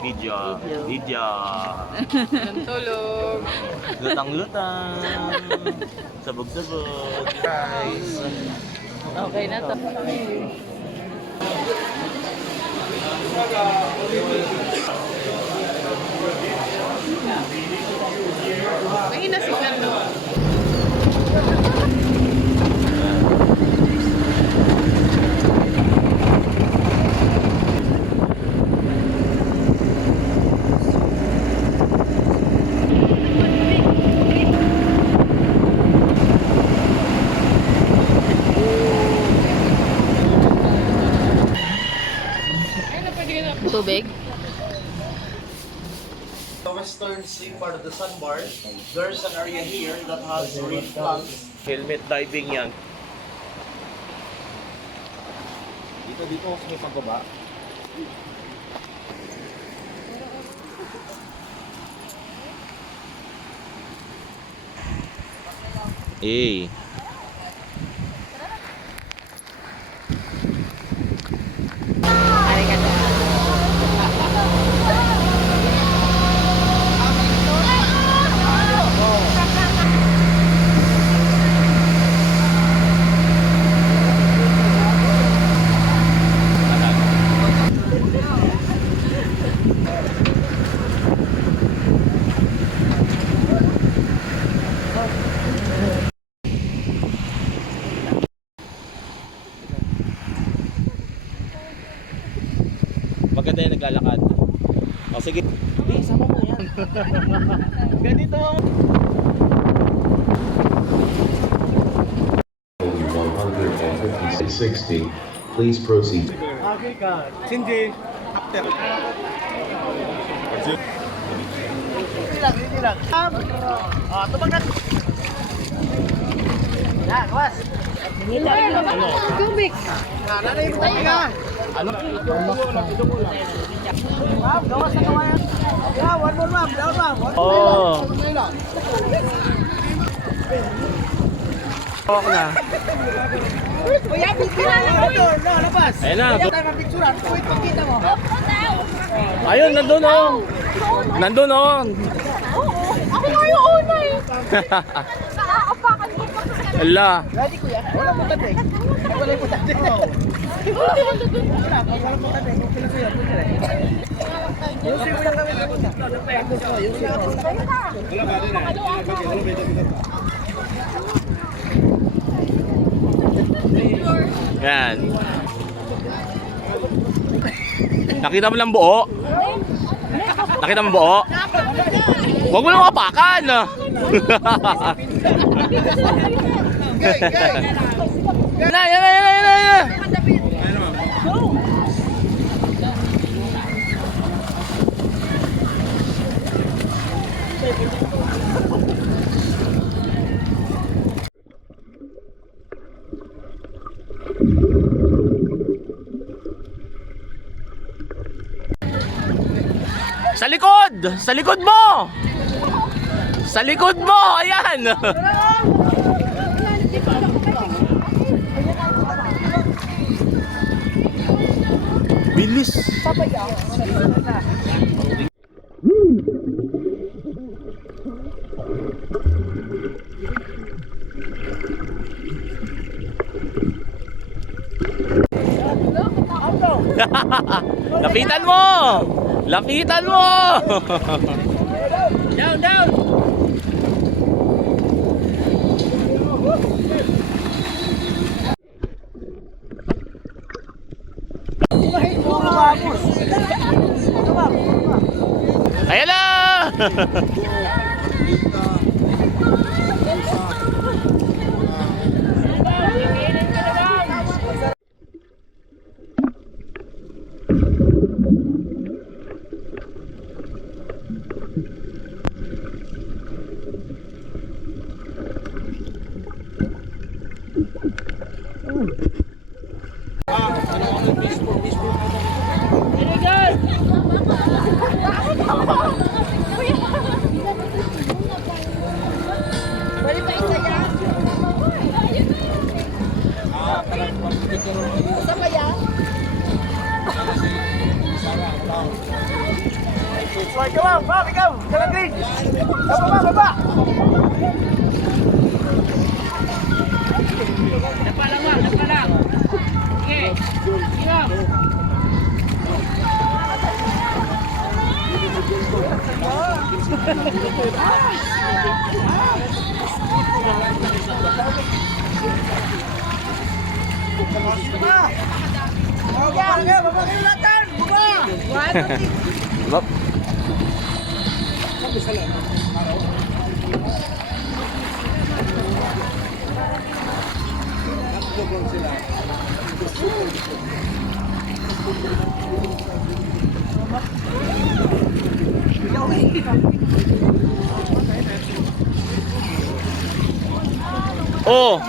Video. Video. Ng tulog. Lutang-lutang. Sabog-sabog. Guys. Okay na to. May hinasikan, no? Tubig? The western sea part of the sandbar, there's an area here that has reef plants. Helmet diving yan. Dito sa may pagbaba. Eh. Maganda yung naglalakad. O sige. Hindi, sama mo yan. Ganito. 150-60. Please proceed. Okay ka. Cindy. After. Hindi lang. Tumag na. Yan, was. Tubig! Nanay mo ka. Ano? Ma'am, gawas na kawayan. Yeah, one more ma'am. Down ma'am. Oh. Hawak na. Kuya, picture na doon. Labas. Ayun na. Kaya tayo picture. Wait, pagkita mo. Ayun, nandun oh. Nandun oh. Ako nga yung una eh! Nakakapakan mo pa sa Ala. Ready kuya? Wala mo tanda eh. Wala mo tanda. Wala mo tanda. Okay lang sa'yo. Yung siya mo lang kami. Yung siya mo. Yan. Nakita mo lang buo? Nakita mo buo? Huwag mo lang mapakan. Yan na. Sa likod! Sa likod mo! Sa likod mo! Ayan! Bilis! Lapitan mo! Lapitan mo! Down! Ayan na! Smart ka ba? Bab, ikaw! Kala green! Baba, baba! Dapa lang, Wak. Dapa lang. Sige. Siap. Baba kayo latan! Baba! Bab. Oh.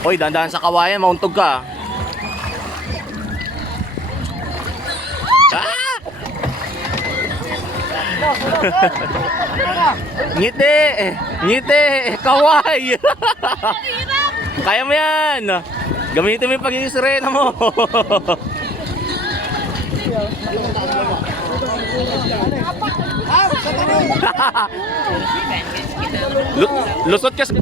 Hoy, dandahan sa kawayan, mauntog ka. Ah! Ngiti! Ngiti! Kaway! Kaya mo yan! Gamitin mo yung pagiging sirena mo! Lusot ka sa...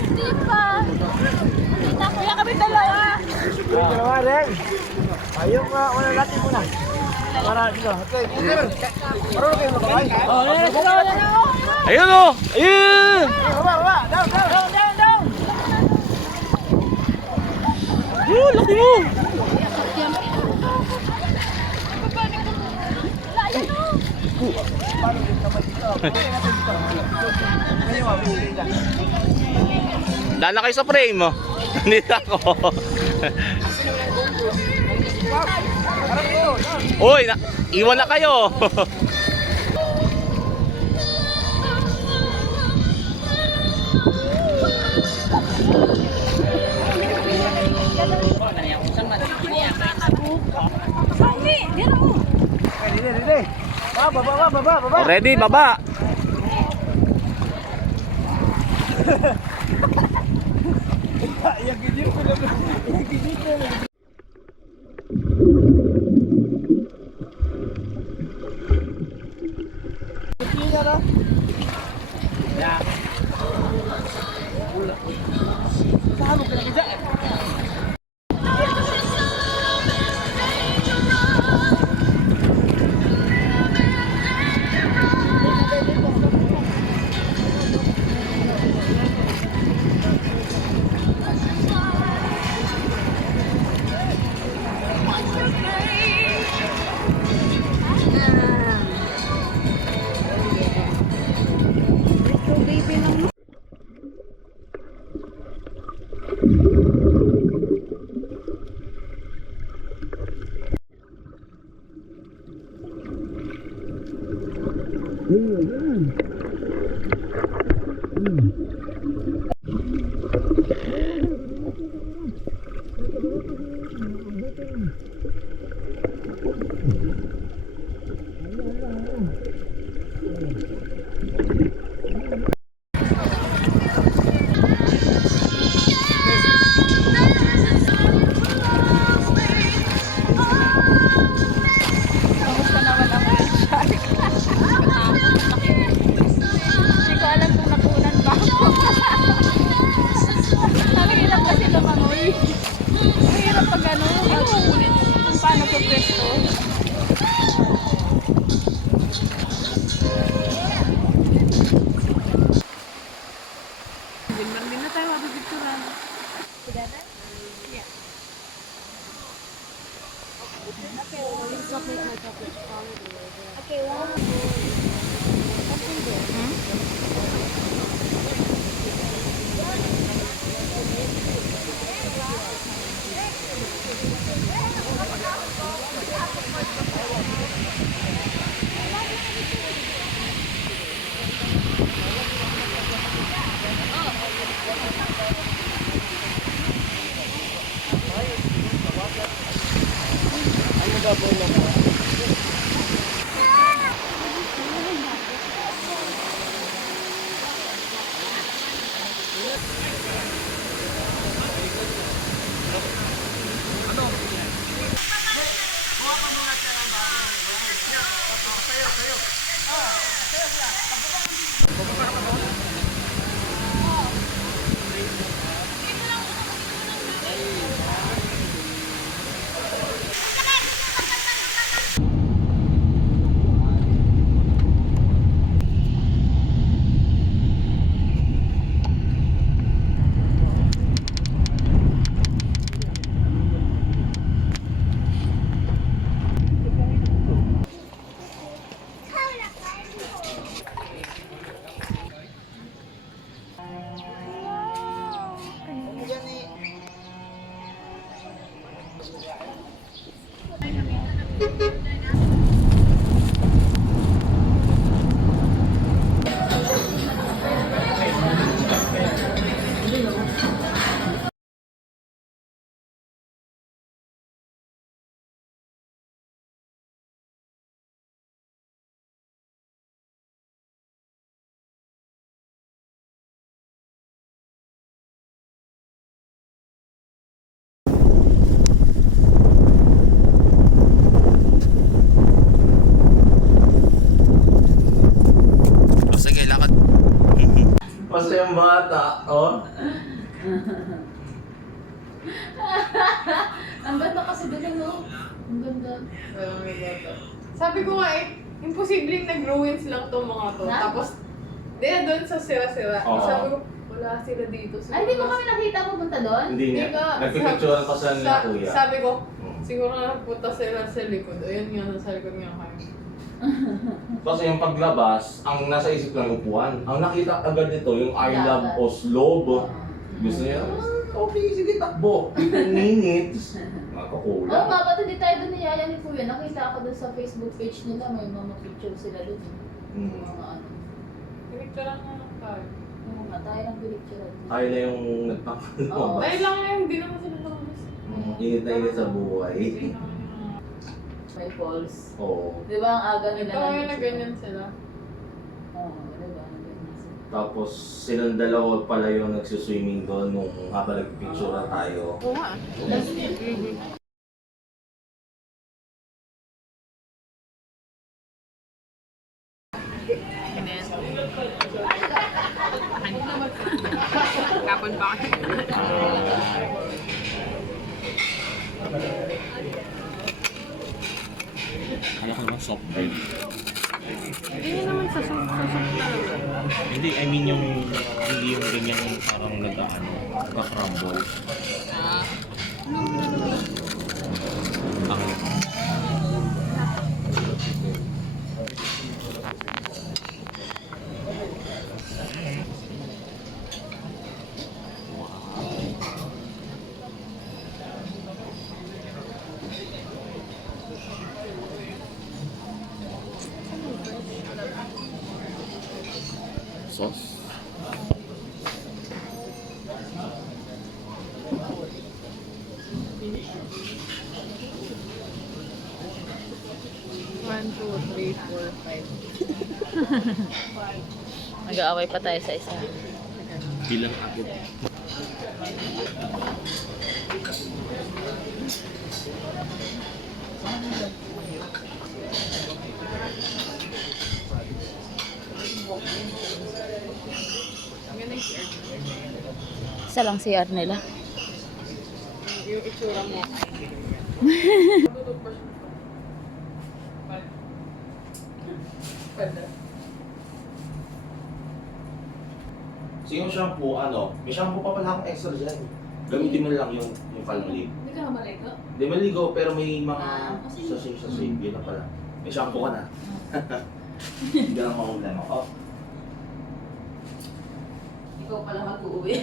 Hindi pa. Kuya kami dalawa. Dalawa rin. Ayun nga, una natin muna. Para dito. Okay, marunong kayo makakay? Oh, let's go na ako. Ayun o! Ayun! Baba, baba! Down, down! Down. Oh, laki mo! Dala kayo sa frame mo. Hindi ako. Uy, iwan na kayo. Ready. Baba. Ready, baba. Hindi ko alam kung napunan ba ako. Ang hirap kasi lumangoy. Ang hirap pag ano, kung paano ko pwesto. Din na tayo, mabibigturan. Okay, wow. O sige, lakad. Basta yung bata, oh. Ang ganda kasi doon, ano? Ang ganda. Sabi ko nga imposibleng nag-ruins lang tong mga to. Na? Tapos, doon sa sira-sira. Oo. Sabi ko, wala sila dito. Ay, di mo kami nakita pupunta doon? Hindi Hindi nga. nga. Nagpipicturean pa sila nila kuya. Sabi ko, Hmm. siguro na punta sila sa likod. Ayun nga, nasa likod nga kayo. Kasi yung paglabas, ang nasa isip ng upuan. Ang nakita agad nito, yung I love Oslo. Gusto niya, okay, sige, takbo. 15 minutes. Oo Makakulang. nga, ba't hindi tayo doon ni Yaya ni Kuya? Nakita ako doon sa Facebook page nila, may mga picture sila doon. Hmm. Mga ano. Pinicture lang nga lang tayo. Oo nga, tayo ng pinicture. Tayo na yung Oo. nagpakalabas. Dahil lang nga, hindi naman sila lumabas. Init na init sa buhay. Hindi naman yung- May falls. Oo. Di ba ang aga nila? Ito ngayon na ganyan sila. Oo, di ba? Ganyan sila. Tapos silang dalawa pala yung nagsuswimming doon nung habang nagpipicture tayo. Oo nga. Kapon pa ako. Kaya ko naman soft drink. Hindi naman sa sok talaga. Hindi, I mean yung hindi yung ganyan parang nag-ano, nagka-crumble. Ang sauce. One, two, three, four, five. Mag-aaway pa tayo sa isa. Bilang agad. Isa lang CR nila. Yung itsura mo. Pwede. So yung shampoo, ano, may shampoo pa pala akong extra dyan. Gamitin mo lang yung Palmolive. Hindi ka na maligo? Hindi maligo, pero may mga Kasi- sachet, yun na pala. May shampoo ka na. Hindi ka lang problema. Oh, Ikaw pala mag-uwi.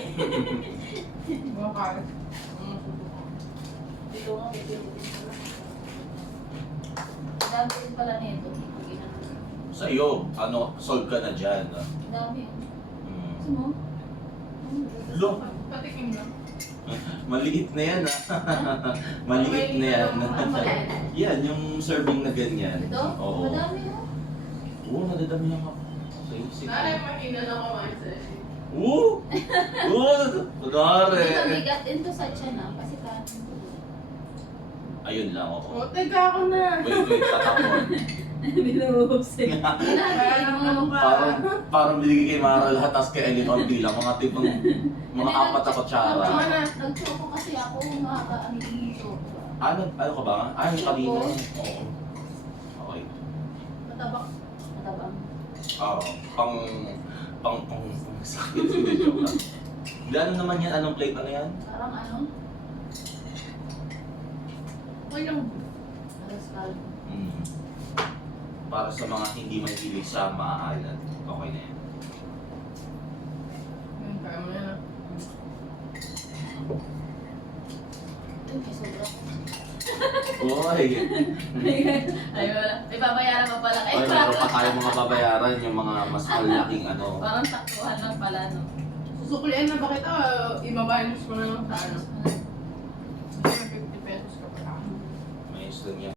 Bakit? Dito nga, dito. Dami din pala nito. sa iyo, ano, solve ka na dyan. Dami. Hmm. Gusto mo? Lo, Patikim lang. Maliit na yan Maliit na yan. Yan, yung serving na ganyan. Ito? Oo. Madami mo. Oo, nadadami ako. Sige. Nanay, mahina na kumain sa Oo! Oo! Ito Kunwari. bigat. Ito sa tiyan na. Kasi kanin. Ayun lang ako. O, teka ako na. Wait, tatapon. Binuhusay. Ano ka? Parang binigay kay Mara lahat, tapos kay Ellie konti lang. Mga tipong, mga apat na kutsara. Nag-choco kasi ako. Makakaano yung choco. Ano ka ba? Ay, kanina. Oo. Okay. Matabak. Matabang. Oo. Pang sakit. Hindi, joke lang. Gano'n naman yan? Anong plate? Ano yan? Parang ano? Okay lang. Alas kalbo. Para sa mga hindi mahilig sa maaalat. Okay na yan. Kaya mo na. Ito, may sobra. Uy! Ay, wala. May babayaran pa pala kayo. Ay, meron pa tayo mga babayaran, yung mga mas malaking ano. Parang taktuhan lang pala, no? Susuklian na ba kita? Imabalance ko na lang sa ano. Kasi may 50 pesos ka pa. May gusto niya.